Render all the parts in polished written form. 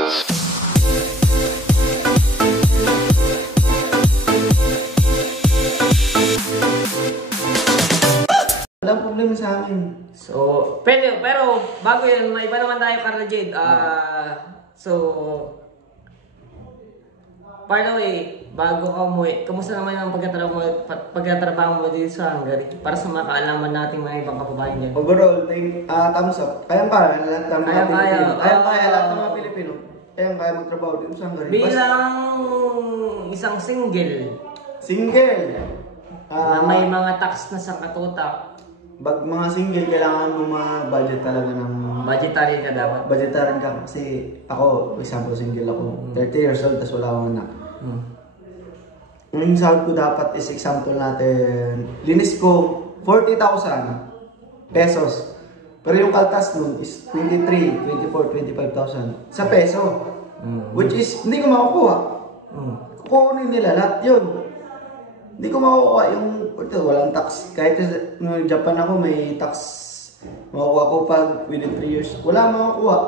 Walang problema sa amin. So, pero bago yun, may iba naman tayo, Carla Jade. So, by the way, bago ka umuwi, kamusta naman ang pagkatrabaho mo dito sa Hungary? Para sa mga kaalaman natin mga ibang kababayan dyan. Overall, thumbs up. Kaya-kaya lahat ng mga Pilipino. Kaya-kaya lahat ng mga Pilipino. Kaya-kaya magtrabaho dito sa Hungary. Bilang isang single. Na may mga tax na sa katutak. Mga single, kailangan mo budget talaga ng... Budgetary ka dapat. Budgetary ka kasi ako, example, single ako. 30 years old, tas wala akong anak. Ang sahod ko dapat is example natin, linis ko 40,000 pesos. Pero yung kaltas nun is 23, 24, 25,000 sa peso. Which is, hindi ko makukuha. Kukunin nila lahat yun. Hindi ko makukuha yung, walang tax. Kahit no Japan ako, may tax. Makukuha ko pag within 3 years. Wala makukuha.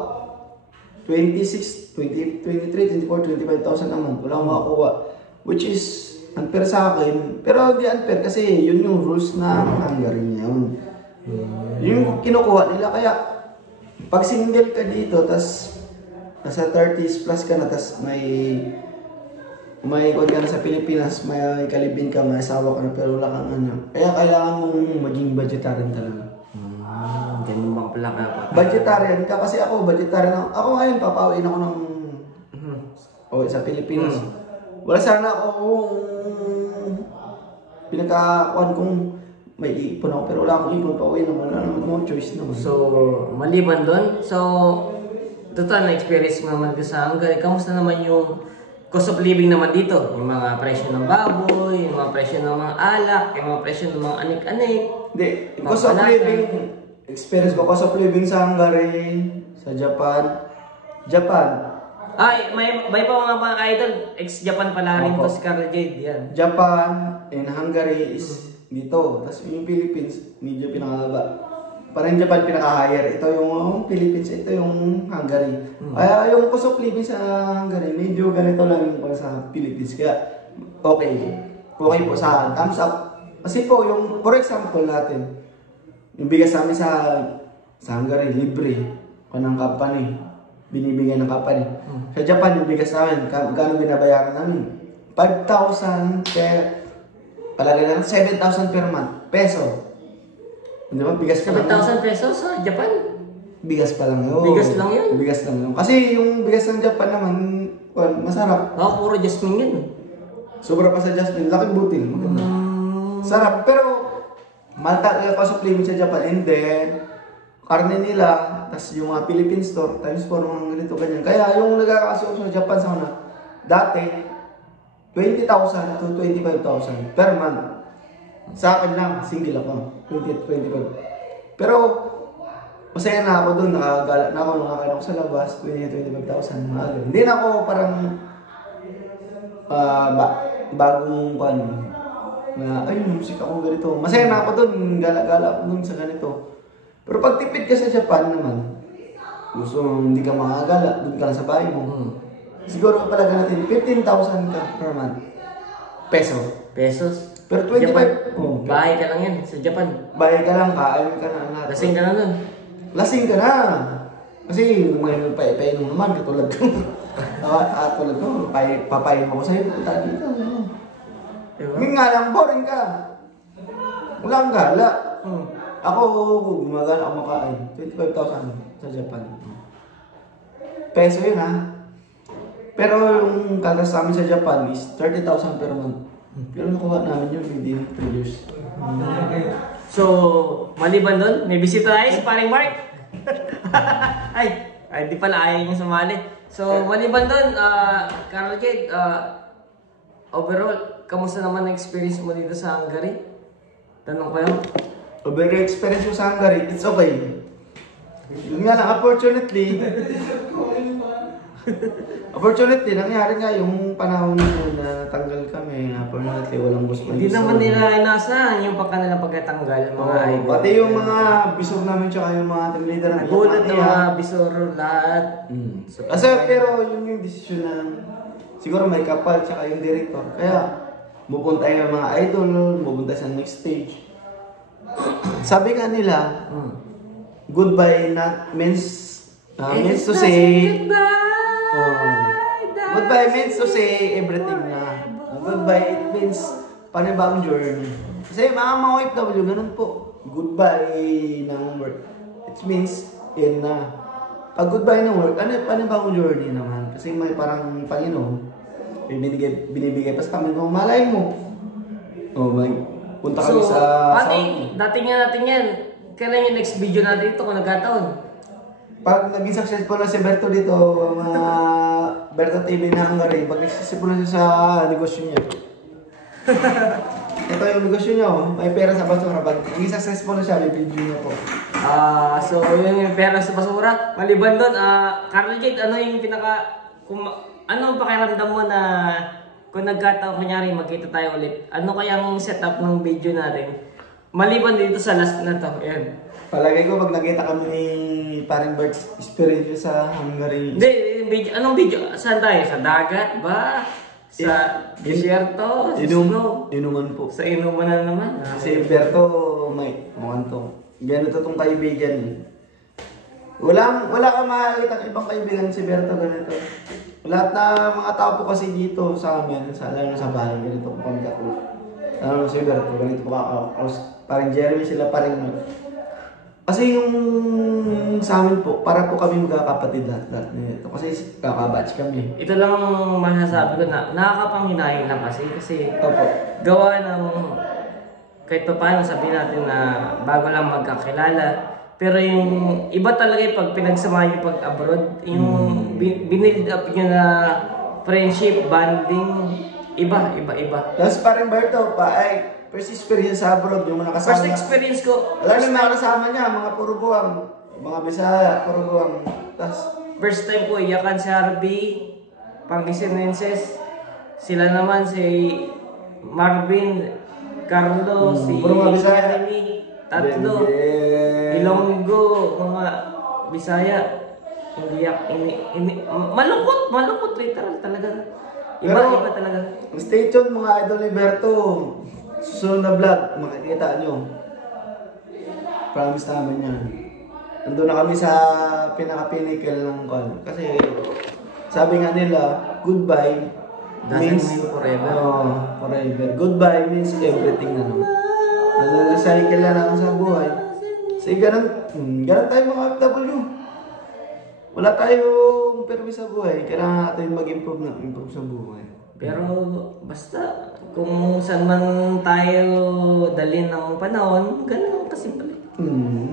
26, 20, 23, 24, 25,000 naman. Wala makukuha. Which is unfair sa akin. Pero hindi unfair kasi yun yung rules na Hungary ngayon. Yung kinukuha nila. Kaya, pag single ka dito, tas nasa 30s plus ka na, tas may kung ka na sa Pilipinas, may kalibin ka, may asawa ka na, pero wala kang anak. Kaya kailangan mong maging vegetarian talaga. Ganun ba pala ka pa? Vegetarian ka kasi ako, vegetarian ako. Ako ngayon, papauwiin ako ng sa Pilipinas. Wala sana ako pinakakuan kung may ipon ako, pero wala akong ipon, pauwiin ako. Wala naman, no choice naman. So, maliban doon, total na experience mo naman ka sa Hungary. Kamusta naman yung cost of living naman dito? Yung mga presyo ng baboy, yung mga presyo ng mga alak, yung mga presyo ng mga anik-anik. Hindi, cost of living, experience ko, cost of living sa Hungary, sa Japan. Ay, may pa mga idol, ex-Japan pala rin to si Carla Jade, yan. Japan and Hungary is dito. Tapos yung Philippines, medyo pinakababa. Parang Japan pinaka-higher. Ito yung Philippines, ito yung Hungary. Kaya yung cost of living sa Hungary, medyo ganito lang yung sa Philippines. Kaya okay. Okay po sa thumbs up. Kasi po, yung for example natin, yung bigas namin sa Hungary, libre. Ng company. Binibigyan ng company. Sa Japan, yung bigas namin, gano'ng binabayaran namin? 5,000 per, palagay na 7,000 per month. Peso. Di ba? Bigas pa lang. 7,000 pesos sa Japan? Bigas pa lang yun. Bigas lang yun? Bigas lang yun. Kasi yung bigas ng Japan naman, masarap. Puro jasmine yun. Sobra pa sa jasmine. Laking butil. Sarap. Pero, malta yung cost of living sa Japan. And then, karne nila, tas yung mga Philippine store, times 4 mga ganito, ganyan. Kaya yung nagkakasuot sa Japan sa una, dati, 20,000 to 25,000 per month. Sa akin lang, single ako. 20-25. Pero, masaya na ako doon. Nakagala na ako. Nakakain ako sa labas. 20-25,000. Hindi na ako parang bagong ay, music ako ganito. Masaya na ako doon. Gala-gala ako doon sa ganito. Pero pag tipid ka sa Japan naman, gusto mo hindi ka makagala. Doon ka lang sa bahay mo. Siguro kapalaga natin, 15,000 ka per month. Pesos? Pero 25, bahay ka lang yan sa Japan. Bahay ka lang, kain ka na. Lasing ka na nun. Lasing ka na. Kasi may painom naman, katulad ko. Tulad ko, papayin mo ko sa'yo, punta dito. Yung nga lang, boring ka. Wala kang gala. Ako, gumagana ako makain. 25,000 sa Japan. Peso yun ha. Pero yung kaltas namin sa Japan is 30,000 per month. Pero nakuha namin yun within 3 years. So, maliban doon, may bisita tayo si paring Mark. Ay, di pala ayaw niya sumali. So, maliban doon, Carla Jade, overall, kamusta naman ang experience mo dito sa Hungary? Tanong ko yun. Overall experience mo sa Hungary, it's okay. Yun nga lang, unfortunately, Opportunity, nangyari nga yung panahon na natanggal kami. Unfortunately, walang gusto. Hindi naman nila inasahan yung pagkanilang pagkatanggal, mga idol. Pati yung mga bisor namin tsaka yung mga team leader. Nagulat ng mga bisor lahat. Kasi pero yun yung desisyon na siguro may kapal tsaka yung director. Kaya pupunta yung mga idol, pupunta sa next stage. Sabi nga nila, goodbye not means to say goodbye means to say everything na. Goodbye it means panibagong journey. Kasi mga OFW ganun po. Goodbye ng work. It means end na. Pag goodbye ng work, panibagong journey naman. Kasi may parang Panginoon binibigay pa sa kami kung malay mo. May punta kami sa dati nga natin yan. Kailan yung next video natin ito kung nagkataon? Pag naging successful na si Berto dito, mga Berto TV na Hungary, pag nagsisipul na siya sa negosyo niya. Ito yung negosyo niya, may pera sa basura. Pag naging successful na siya, may video niya po. So yun yung pera sa basura. Maliban doon, Carl Jade, ano yung ano ang pakiramdam mo na kung nagkataon, kunyari magkita tayo ulit, ano kayang setup ng video natin? Maliban dito sa last na to, yan. Palagay ko pag nakita kami ni parang Bert experience sa Hungary. Hindi, video, anong video? Saan tayo? Sa dagat ba? Sa desierto? Sa snow? Inuman po. Sa inuman na naman? Si Berto, may mukhang ganito tong kaibigan eh. Wala kang makakita ibang kaibigan si Berto ganito. Lahat na mga tao po kasi dito sa amin, lalo sa bahay, ganito po kami kakulot. Lalo si Berto, ganito po parang Jeremy sila parang kasi yung sa amin po, para po kami magkakapatid lahat nito. Kasi kakabatch kami. Ito lang ang masasabi ko na nakakapanghinayang lang kasi Opo. Gawa ng kahit pa paano sabihin natin na bago lang magkakilala. Pero yung iba talaga yung pag pinagsama yung pag-abroad, yung binild up nyo na friendship, bonding, iba. Tapos parang Berto first experience sa abroad, yung mga kasama. First experience ko. Alam yung mga kasama niya, mga puro buwang. Mga Bisaya, puro buwang. Tapos, first time ko iyakan si Harvey, Pangisinenses. Sila naman si Marvin, Carlo, si Jeremy, tatlo. Ilonggo, mga Bisaya. Malungkot literal talaga. Iba talaga. Stay tuned mga idol ni Berto. Susunod na vlog, makikita nyo. Promise namin yan. Nandun na kami sa pinaka-pinnacle ng call. Kasi sabi nga nila, goodbye doesn't mean forever. Forever. Goodbye means everything na naman. Nag-recycle na lang sa buhay. Kasi ganun tayo mga OFW. Wala tayong permis sa buhay. Kailangan natin mag-improve sa buhay. Pero basta kung saan man tayo dalhin ng panahon, ganun kasimple.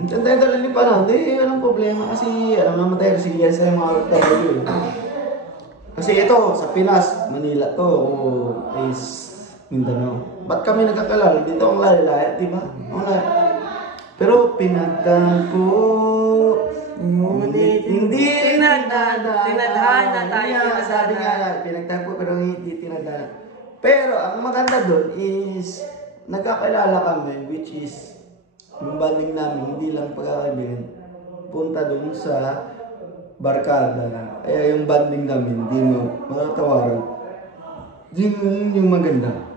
Saan tayo dalhin ng panahon? Hindi, walang problema kasi alam naman tayo resilience sa mga OFW. Kasi ito, sa Pinas, Manila to, is Mindanao. Ba't kami nagkakalala? Dito ang layo-layo, di ba? Pero pinagtagpo, hindi tinadhana tayo. Sabi nga, pinagtagpo pero hindi tinadhana. Pero ang maganda doon is nagkakilala kami, which is yung banding namin, hindi lang pagkakaibigan, punta doon sa barkada. Kaya yung banding namin, hindi mo matatawaran. Yung maganda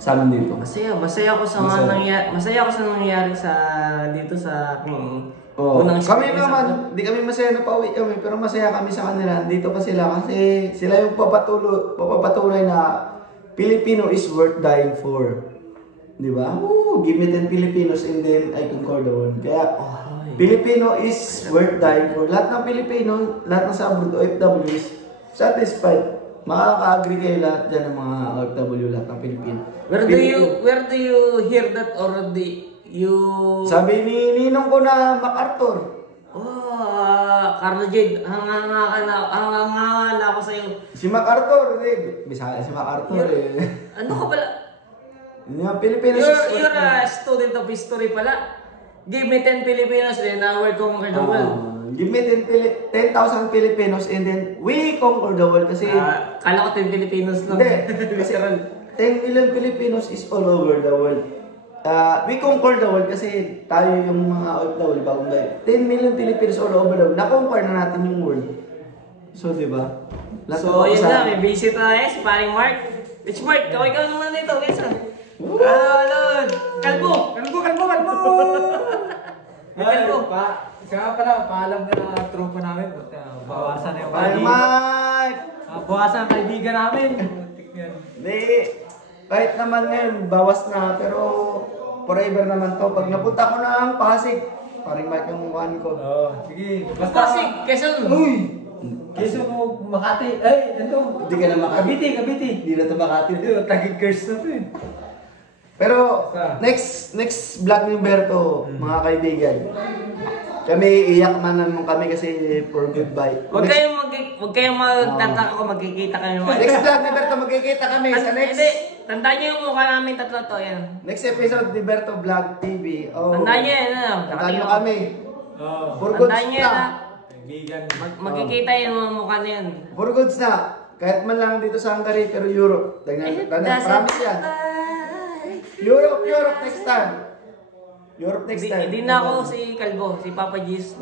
sa amin dito. Masaya ako sa nangyayari sa dito sa aking unang kami naman, di kami masaya na pauwi kami, pero masaya kami sa kanila. Dito pa sila kasi sila yung papapatunay na Filipino is worth dying for. Di ba? Give me 10 Filipinos and then I conquer the world. Kaya, Filipino is worth dying for. Lahat ng Pilipino, lahat ng sa abroad, OFW is satisfied. Makaka-agree kayo lahat dyan ng mga OFW, lahat ng Pilipino. Where do you hear that or Sabi ni Ninong ko na MacArthur. Carlo Jade, hanganga ako sa'yo. Si MacArthur, Bisaya si MacArthur Ano ka pala? Yung Pilipinos. You're a student of history pala. Give me 10 Filipinos then I will conquer the world. Give me 10,000 Filipinos and then we conquer the world kasi... Kala ko 10 Filipinos lang. Hindi, kasi 10 million Filipinos is all over the world. We conquer the world kasi tayo yung mga OFW, bagong bayan. 10 million Filipinos all over the world. Na-conquer na natin yung world. So, di ba? So, yun na. May visit na si paring Mark. Which Mark? Kaway ka naman dito. Minsan. Hello! Kalbo! Kalbo! Siya pala, paalam na tropa namin. Bawasan na yung Paring Mike! Bawasan ang kaibigan namin. Hindi. Kahit naman ngayon, bawas na. Pero forever naman to. Pag napunta ko na ang Pasig, paring Mike ang mukhaan ko. Sige. Pasig! Quezon! Uy! Quezon mo Makati. Ay, ito. Hindi ka na Makati. Cavite. Hindi na ito Makati. Ito, tagig curse na to eh. Pero next vlog ni Berto, mga kaibigan. Kami iyak man naman kami kasi for goodbye. Huwag kayong magtataka kung magkikita kami. Next vlog ni Berto, magkikita kami sa next. Hindi, tandaan niyo yung mukha namin tatlo to. Yan. Next episode ni Berto Vlog TV. Oh. Tandaan niyo yan. Tandaan niyo kami. For goods Tandaan niyo yan. na. Kaibigan. Magkikita yung mga mukha na yan. For goods na. Kahit man lang dito sa Hungary, pero Europe. Promise yan. Europe next time. Europe next time. Hindi na ako si Kalbo, si Papa Gis.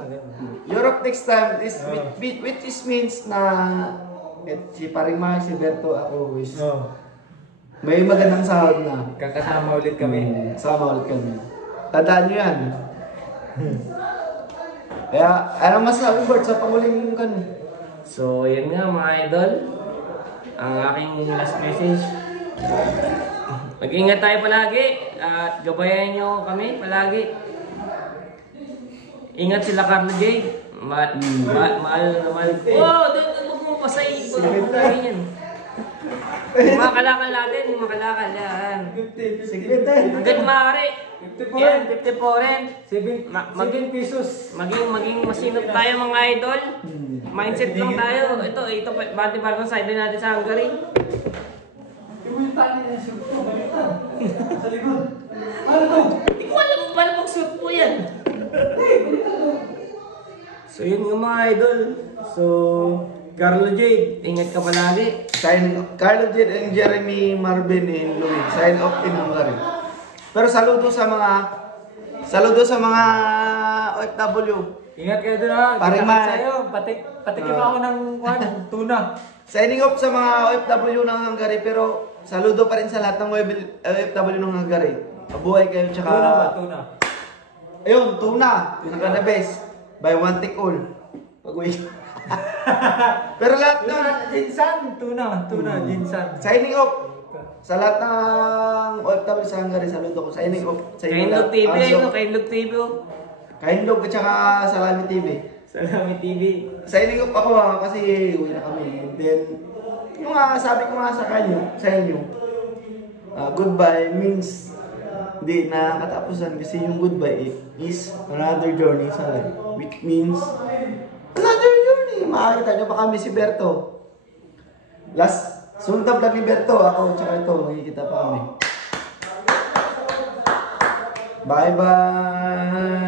Europe next time is which is means na si paring Mark, si Berto, ako is may magandang sahod na. Kakasama ulit kami. Sama ulit kami. Tandaan nyo yan. Kaya, anong masabi Bert sa panguling kan? So, yun nga mga idol. Ang aking last message. Mag-ingat tayo palagi at gabayan nyo kami palagi. Ingat sila Carlo J. Mahal na mahal. Oh, huwag mo pasay. Yan. Mga kalakal natin, mga kalakal yan. Sige, tayo. Hanggang maaari. 54 Yan, 54 rin. 7 pesos. Maging masinop tayo mga idol. Mindset lang tayo. Ito bati bagong side natin sa Hungary. Yung tali na shoot ko, baliktad. Sa likod. Ano to? Hindi ko alam kung paano mag-shoot po yan. So yun nga mga idol. So, Carlo J, ingat ka palagi. Carlo J and Jeremy Marvin and Louis. Sign off in Hungary. Pero saludo sa mga OFW. Ingat kayo doon ha. Paring Kita Mike. sa'yo. Patikim ako ng tuna. Signing off sa mga OFW ng Hungary, pero saludo pa rin sa lahat ng OFW ng Hungary. Mabuhay kayo, tsaka... Tuna. Ayun, tuna. Pinaka the best. Buy one take all. Pag-uwi. Pero lahat nun, Jinsan. Tuna. Jinsan. signing off sa lahat ng OFW sa Hungary, saludo ko. Signing off. Sa inyo Kainlog lahat. TV, Also, Kainlog TV. Kainlog at saka Salami TV. Salami TV. Signing off ako kasi uwi na kami. And then, yung sabi ko nga sa inyo, goodbye means hindi na katapusan kasi yung goodbye is another journey sa life. Which means, another journey. Makakita nyo pa kami si Berto. Sunod na vlog ni Berto, ako tsaka ito, makikita pa kami. Bye-bye!